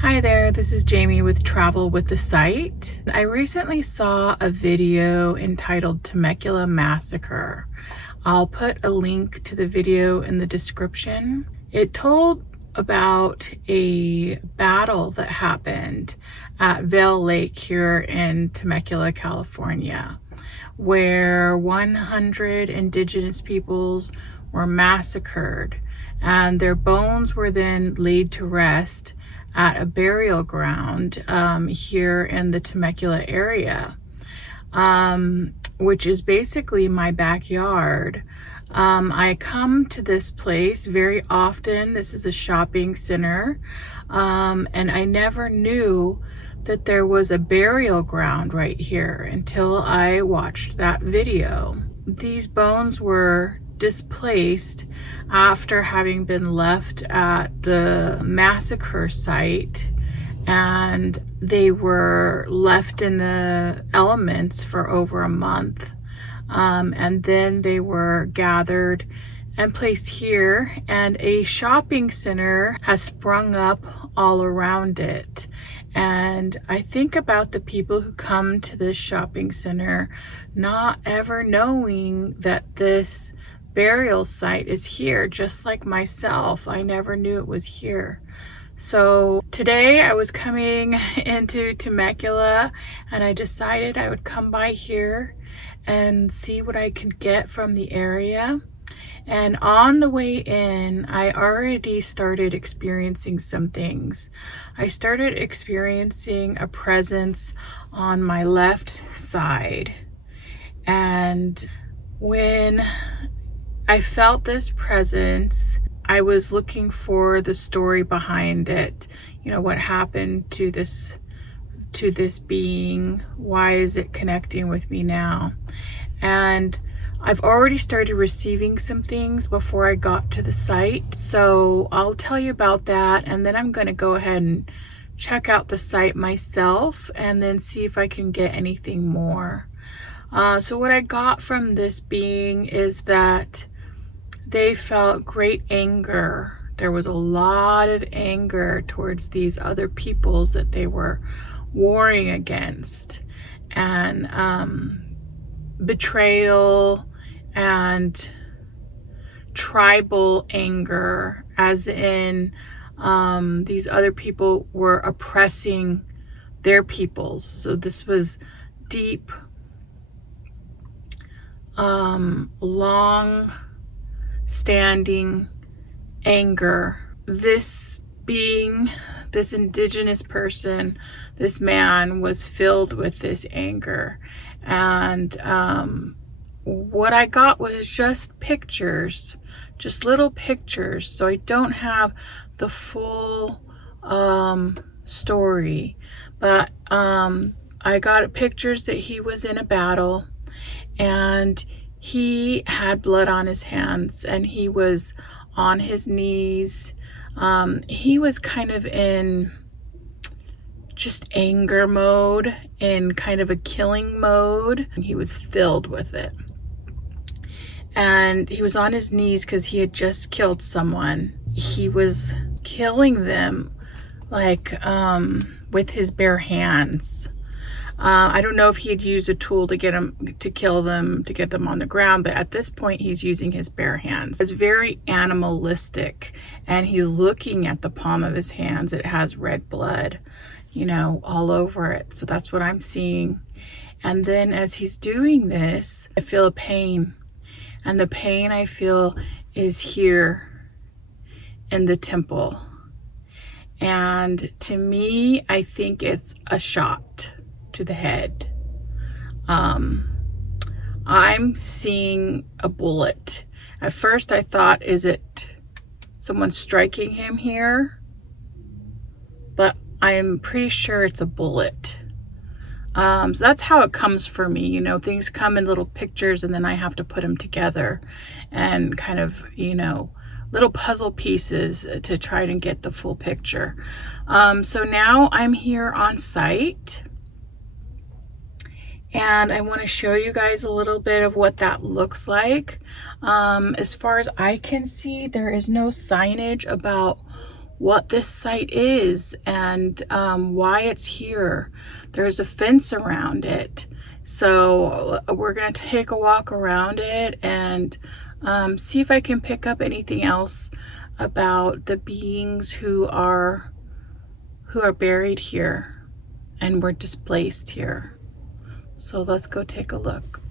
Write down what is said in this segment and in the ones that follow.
Hi there, this is Jamie with Travel with the Site. I recently saw a video entitled Temecula Massacre. I'll put a link to the video in the description. It told about a battle that happened at Vail Lake here in Temecula, California, where 100 indigenous peoples were massacred and their bones were then laid to rest at a burial ground here in the Temecula area, which is basically my backyard. I come to this place very often. This is a shopping center, and I never knew that there was a burial ground right here until I watched that video. These bones were displaced after having been left at the massacre site, and they were left in the elements for over a month, and then they were gathered and placed here, and a shopping center has sprung up all around it. And I think about the people who come to this shopping center not ever knowing that this burial site is here. Just like myself, I never knew it was here. So today I was coming into Temecula and I decided I would come by here and see what I could get from the area. And on the way in, I already started experiencing some things. I started experiencing a presence on my left side. And when I felt this presence, I was looking for the story behind it. You know, what happened to this being? Why is it connecting with me now? And I've already started receiving some things before I got to the site. So I'll tell you about that, and then I'm going to go ahead and check out the site myself and then see if I can get anything more. So what I got from this being is that they felt great anger. There was a lot of anger towards these other peoples that they were warring against, and betrayal and tribal anger, as in these other people were oppressing their peoples. So this was deep, long standing anger. This being, this indigenous person, this man was filled with this anger. And what I got was just pictures, just little pictures. So I don't have the full story, but I got pictures that he was in a battle and he had blood on his hands and he was on his knees. He was kind of in just anger mode, in kind of a killing mode. He was filled with it. And he was on his knees because he had just killed someone. He was killing them like with his bare hands. I don't know if he had used a tool to get them on the ground, but at this point he's using his bare hands. It's very animalistic, and he's looking at the palm of his hands. It has red blood, you know, all over it. So that's what I'm seeing. And then as he's doing this, I feel a pain, and the pain I feel is here in the temple. And to me, I think it's a shot to the head. I'm seeing a bullet. At first I thought, is it someone striking him here? But I'm pretty sure it's a bullet. So that's how it comes for me. You know, things come in little pictures and then I have to put them together and kind of, you know, little puzzle pieces to try to get the full picture. So now I'm here on site. And I want to show you guys a little bit of what that looks like. As far as I can see, there is no signage about what this site is and why it's here. There's a fence around it. So we're going to take a walk around it and see if I can pick up anything else about the beings who are buried here and were displaced here. So let's go take a look.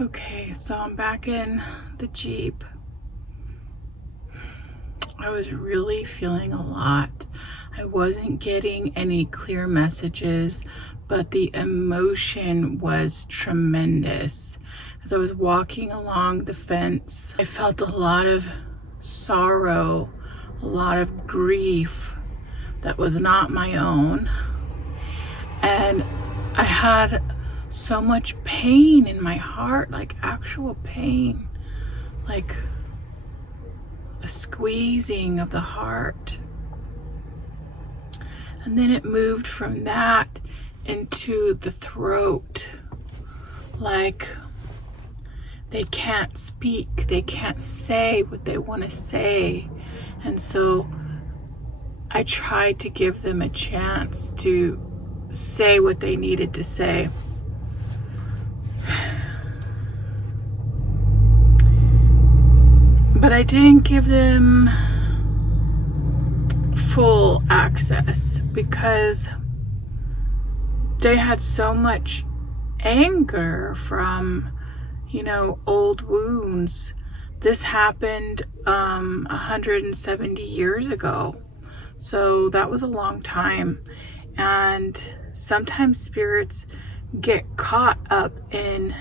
Okay, so I'm back in the Jeep. I was really feeling a lot. I wasn't getting any clear messages, but the emotion was tremendous. As I was walking along the fence, I felt a lot of sorrow, a lot of grief that was not my own. And I had so much pain in my heart, like actual pain, like a squeezing of the heart. And then it moved from that into the throat, like they can't speak, they can't say what they want to say. And so I tried to give them a chance to say what they needed to say. But I didn't give them full access because they had so much anger from, old wounds. This happened 170 years ago. So that was a long time. And sometimes spirits get caught up in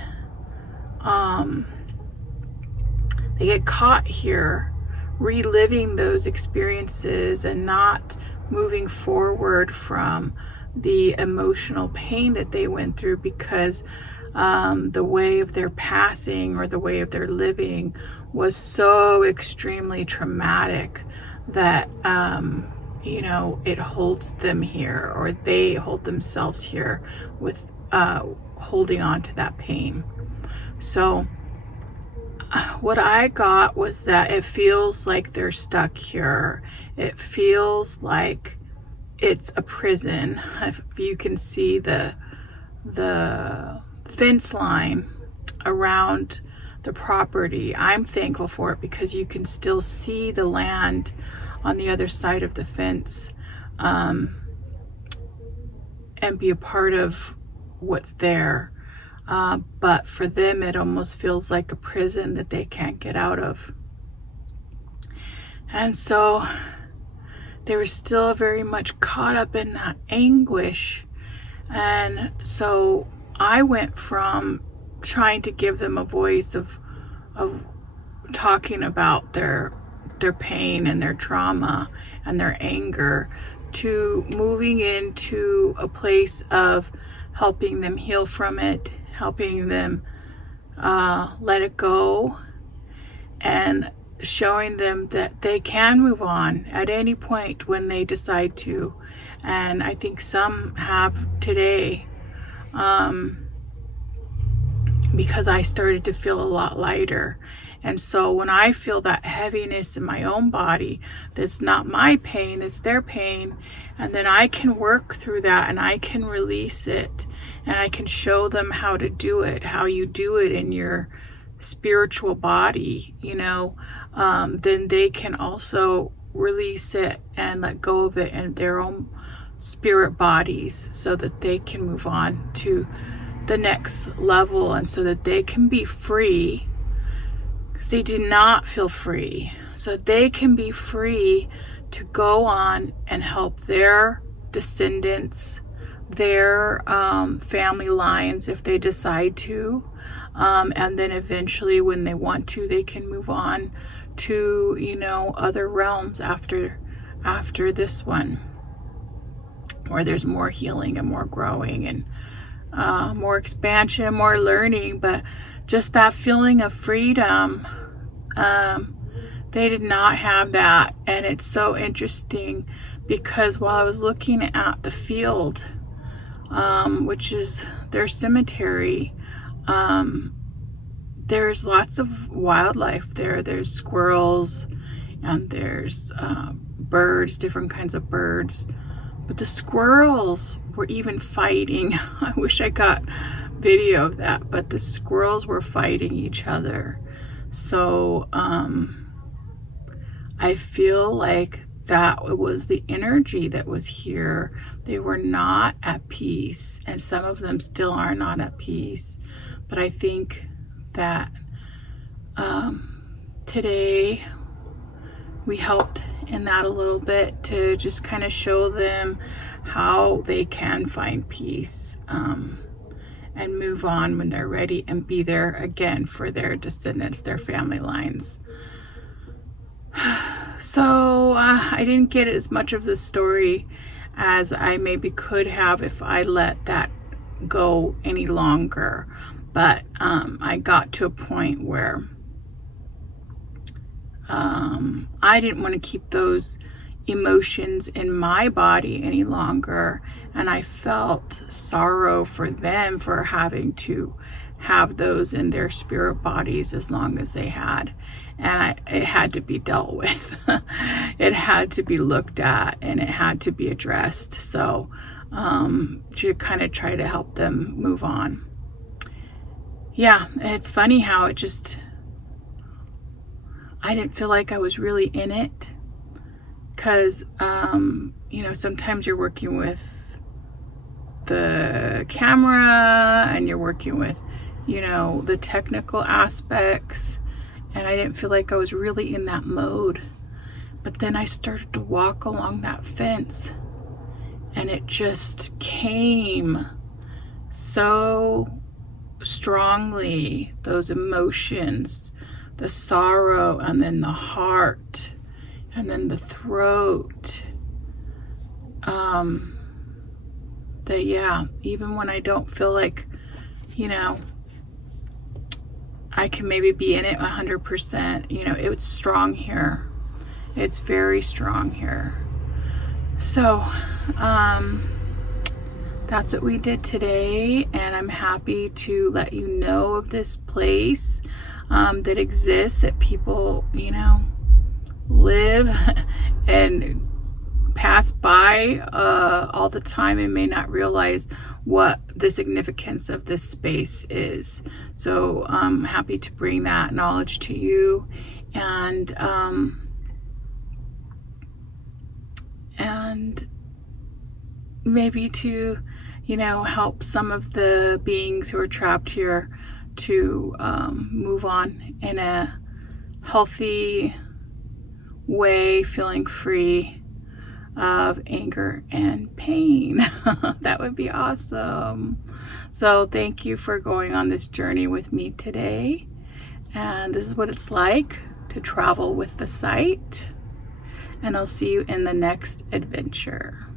they get caught here reliving those experiences and not moving forward from the emotional pain that they went through because the way of their passing or the way of their living was so extremely traumatic that it holds them here, or they hold themselves here with holding on to that pain. So what I got was that it feels like they're stuck here. It feels like it's a prison. If you can see the fence line around the property, I'm thankful for it because you can still see the land on the other side of the fence and be a part of what's there. But for them, it almost feels like a prison that they can't get out of. And so they were still very much caught up in that anguish. And so I went from trying to give them a voice of talking about their their pain and their trauma and their anger, to moving into a place of helping them heal from it, helping them let it go, and showing them that they can move on at any point when they decide to. And I think some have today, because I started to feel a lot lighter. And so when I feel that heaviness in my own body, that's not my pain, it's their pain, and then I can work through that and I can release it, and I can show them how to do it, how you do it in your spiritual body, then they can also release it and let go of it in their own spirit bodies, so that they can move on to the next level, and so that they can be free, because they do not feel free. So they can be free to go on and help their descendants, their family lines, if they decide to. And then eventually, when they want to, they can move on to, other realms after this one, where there's more healing and more growing and more expansion, more learning. But just that feeling of freedom, they did not have that. And it's so interesting, because while I was looking at the field, which is their cemetery, there's lots of wildlife there. There's squirrels, and there's birds, different kinds of birds. But the squirrels were even fighting. I wish I got video of that, but the squirrels were fighting each other. So I feel like that was the energy that was here. They were not at peace, and some of them still are not at peace. But I think that today we helped in that a little bit, to just kind of show them how they can find peace, and move on when they're ready, and be there again for their descendants, their family lines. So I didn't get as much of the story as I maybe could have if I let that go any longer. But I got to a point where I didn't want to keep those emotions in my body any longer, and I felt sorrow for them for having to have those in their spirit bodies as long as they had. And it had to be dealt with. It had to be looked at, and it had to be addressed. So to kind of try to help them move on. Yeah, it's funny how it just, I didn't feel like I was really in it, because sometimes you're working with the camera, and you're working with the technical aspects, and I didn't feel like I was really in that mode. But then I started to walk along that fence, and it just came so strongly, those emotions, the sorrow, and then the heart, and then the throat, that even when I don't feel like I can maybe be in it 100%, it's strong here. It's very strong here. So that's what we did today, and I'm happy to let you know of this place that exists, that people, live and pass by all the time, and may not realize what the significance of this space is. So I'm happy to bring that knowledge to you, and maybe to help some of the beings who are trapped here to move on in a healthy way, feeling free of anger and pain. That would be awesome. So thank you for going on this journey with me today. And this is what it's like to travel with the site. And I'll see you in the next adventure.